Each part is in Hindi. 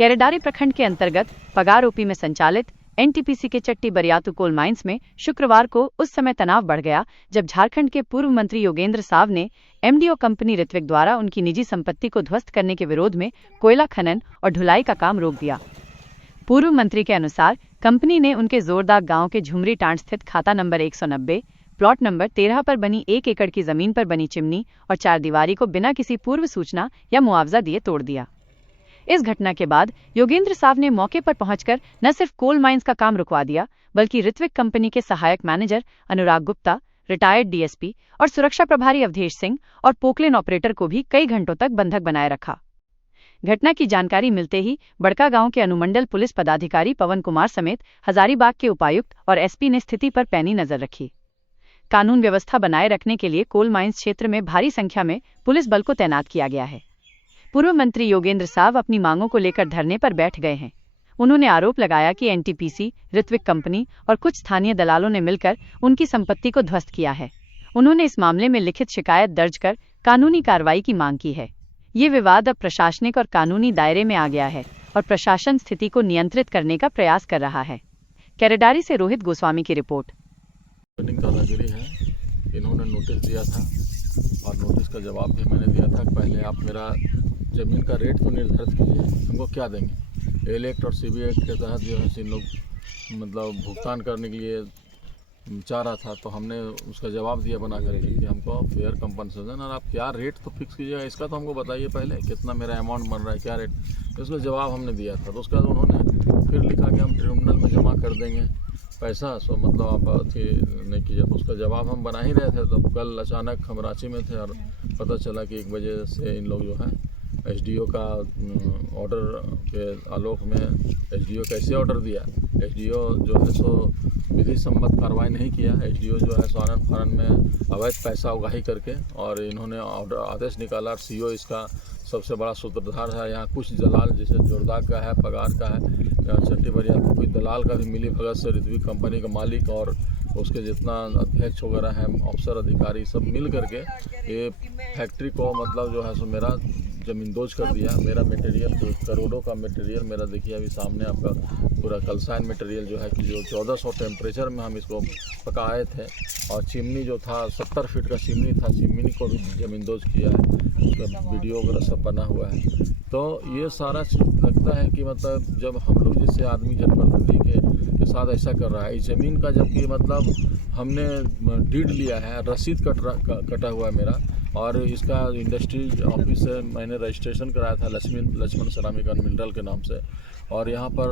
केरेडारी प्रखंड के अंतर्गत पगार ओपी में संचालित एनटीपीसी के चट्टी बरियातू कोल माइंस में शुक्रवार को उस समय तनाव बढ़ गया जब झारखंड के पूर्व मंत्री योगेंद्र साव ने एमडीओ कंपनी ऋत्विक द्वारा उनकी निजी संपत्ति को ध्वस्त करने के विरोध में कोयला खनन और ढुलाई का काम रोक दिया। पूर्व मंत्री के अनुसार कंपनी ने उनके जोरदाग गांव के झुमरी टांड स्थित खाता नंबर 190 प्लॉट नंबर 13 पर बनी 1 एकड़ की जमीन पर बनी चिमनी और 4 दीवारी को बिना किसी पूर्व सूचना या मुआवजा दिए तोड़ दिया। इस घटना के बाद योगेंद्र साव ने मौके पर पहुंचकर न सिर्फ कोल माइंस का काम रुकवा दिया बल्कि ऋत्विक कंपनी के सहायक manager Anurag Gupta, retired DSP और सुरक्षा प्रभारी अवधेश सिंह और पोकलेन ऑपरेटर को भी कई घंटों तक बंधक बनाए रखा। घटना की जानकारी मिलते ही बड़का गांव के अनुमंडल पुलिस पदाधिकारी पवन कुमार समेत हजारीबाग के उपायुक्त और एसपी ने स्थिति पर पैनी नजर रखी। कानून व्यवस्था बनाए रखने के लिए कोल माइंस क्षेत्र में भारी संख्या में पुलिस बल को तैनात किया गया है। पूर्व मंत्री योगेंद्र साव अपनी मांगों को लेकर धरने पर बैठ गए हैं। उन्होंने आरोप लगाया कि एनटीपीसी, ऋत्विक कंपनी और कुछ स्थानीय दलालों ने मिलकर उनकी संपत्ति को ध्वस्त किया है। उन्होंने इस मामले में लिखित शिकायत दर्ज कर कानूनी कार्रवाई की मांग की है। ये विवाद अब प्रशासनिक और कानूनी दायरे में आ गया है और प्रशासन स्थिति को नियंत्रित करने का प्रयास कर रहा है। केरेडारी से रोहित गोस्वामी की रिपोर्ट। इन्होंने नोटिस दिया था और नोटिस का जवाब भी मैंने दिया था। पहले आप मेरा ज़मीन का रेट तो निर्धारित कीजिए, हमको क्या देंगे। एल एक्ट और सीबी एक्ट के तहत जो है इन लोग मतलब भुगतान करने के लिए चाह रहा था, तो हमने उसका जवाब दिया बना करके कि हमको फेयर कंपनसेशन और आप क्या रेट तो फिक्स कीजिएगा, इसका तो हमको बताइए पहले कितना मेरा अमाउंट बन रहा है, क्या रेट। इसका जवाब हमने दिया था। तो उसके बाद उन्होंने फिर लिखा कि हम ट्रिब्यूनल में जमा कर देंगे पैसा, सो मतलब आप अथी नहीं कीजिए। तो उसका जवाब हम बना ही रहे थे, तो कल अचानक हम रांची में थे और पता चला कि 1 बजे से इन लोग जो है एसडीओ का ऑर्डर के आलोक में एसडीओ कैसे ऑर्डर दिया। एसडीओ जो है सो विधि सम्मत कार्रवाई नहीं किया। एसडीओ जो है सो आनंद फानन में अवैध पैसा उगाही करके और इन्होंने ऑर्डर आदेश निकाला। सीओ इसका सबसे बड़ा सूत्रधार है। यहाँ कुछ दलाल जैसे जोरदाग का है, पगार का है, चट्टी बरिया कोई दलाल का भी मिली भगत से ऋत्विक कंपनी का मालिक और उसके जितना अध्यक्ष वगैरह हैं, अफसर अधिकारी सब मिल करके ये फैक्ट्री को मतलब जो है सो मेरा ज़मींदोज कर दिया। मेरा मटेरियल करोड़ों का मटेरियल मेरा देखिए अभी सामने आपका पूरा कलसाइन मटेरियल जो है कि जो 1400 टेम्परेचर में हम इसको पकाए थे और चिमनी जो था 70 फीट का चिमनी था, चिमनी को भी ज़मींदोज किया है। उसका वीडियो वगैरह सब बना हुआ है। तो ये सारा चीज़ लगता है कि मतलब जब हम लोग जैसे आदमी जनप्रतिनिधि के साथ ऐसा कर रहा है इस ज़मीन का, जबकि मतलब हमने डीड लिया है, रसीद कटा हुआ है मेरा और इसका इंडस्ट्रीज ऑफिस से मैंने रजिस्ट्रेशन कराया था लक्ष्मण सेरामिक एंड मिनरल के नाम से और यहाँ पर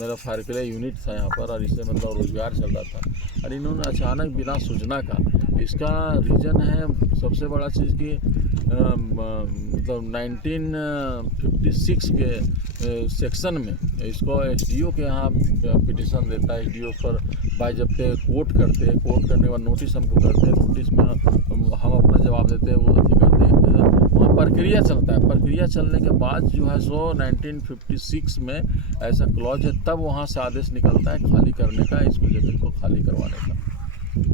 मेरा फायर क्ले यूनिट था यहाँ पर और इससे मतलब रोजगार चल रहा था। और इन्होंने अचानक बिना सूचना का, इसका रीज़न है सबसे बड़ा चीज़ कि मतलब 1956 के सेक्शन में इसको एसडीओ के यहाँ पिटीशन देता है। एसडीओ पर बाइजप्ते कोर्ट करते हैं, कोर्ट करने के बाद नोटिस हमको करते हैं, नोटिस में हम अपना जवाब देते हैं, वो अथी करते हैं। वहाँ प्रक्रिया चलता है, प्रक्रिया चलने के बाद जो है सो 1956 में ऐसा क्लॉज है, तब वहाँ से आदेश निकलता है खाली करने का, इसको ज़मीन को खाली करवाने का।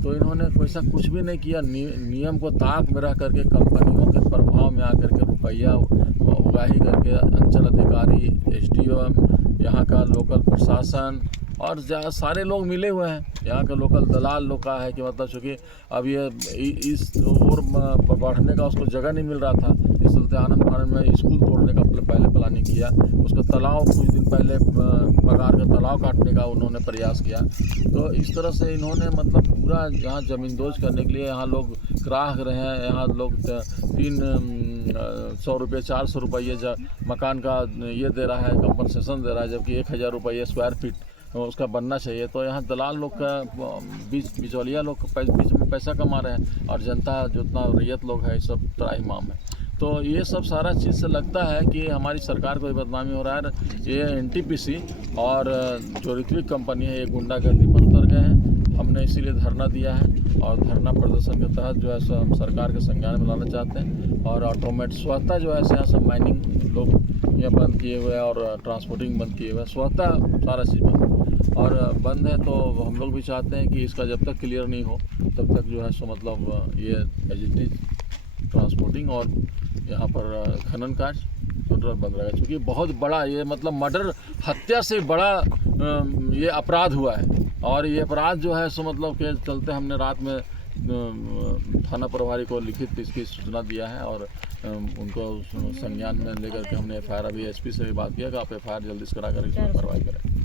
तो इन्होंने वैसा कुछ भी नहीं किया। नियम को ताक में रह करके कंपनियों के प्रभाव में आकर के रुपया उगाही करके अंचल अधिकारी, एसडीओ, यहाँ का लोकल प्रशासन और सारे लोग मिले हुए हैं। यहाँ के लोकल दलाल लोग का है कि मतलब चूँकि अब ये इस और बढ़ने का उसको जगह नहीं मिल रहा था, इस चलते आनंद फानन में स्कूल तोड़ने का पहले प्लानिंग किया। उसका तालाब कुछ दिन पहले पगार का तालाब काटने का उन्होंने प्रयास किया। तो इस तरह से इन्होंने मतलब पूरा यहाँ ज़मींदोज करने के लिए यहाँ लोग कराह रहे हैं। यहाँ लोग 300 रुपये 400 रुपये मकान का ये दे रहा है, कंपनसेशन दे रहा है, जबकि 1000 रुपये स्क्वायर फीट उसका बनना चाहिए। तो यहाँ दलाल लोग का बिचौलिया लोग बीच में पैसा कमा रहे हैं और जनता जितना रैयत लोग है सब त्राहिमाम है। तो ये सब सारा चीज़ से लगता है कि हमारी सरकार को बदनामी हो रहा है। ये एनटीपीसी और जो ऋत्विक कंपनी है ये गुंडागर्दी पर उतर गए हैं। हमने इसीलिए धरना दिया है और धरना प्रदर्शन के तहत जो है सो हम सरकार के संज्ञान में लाना चाहते हैं और ऑटोमेट स्वतः जो है यहाँ सब माइनिंग लोग ये बंद किए हुए हैं और ट्रांसपोर्टिंग बंद किए हुए हैं, स्वतः सारा चीज़ बंद और बंद है। तो हम लोग भी चाहते हैं कि इसका जब तक क्लियर नहीं हो तब तक जो है सो मतलब ये एज इट इज ट्रांसपोर्टिंग और यहाँ पर खनन कार्य तुरंत बंद रहेगा, क्योंकि बहुत बड़ा ये मतलब मर्डर, हत्या से बड़ा ये अपराध हुआ है। और ये अपराध जो है सो मतलब के चलते हमने रात में थाना प्रभारी को लिखित इसकी सूचना दिया है और उनको संज्ञान में लेकर के हमने FIR, अभी SP से भी बात किया कि आप FIR जल्दी से करा कर इसमें कार्रवाई करें।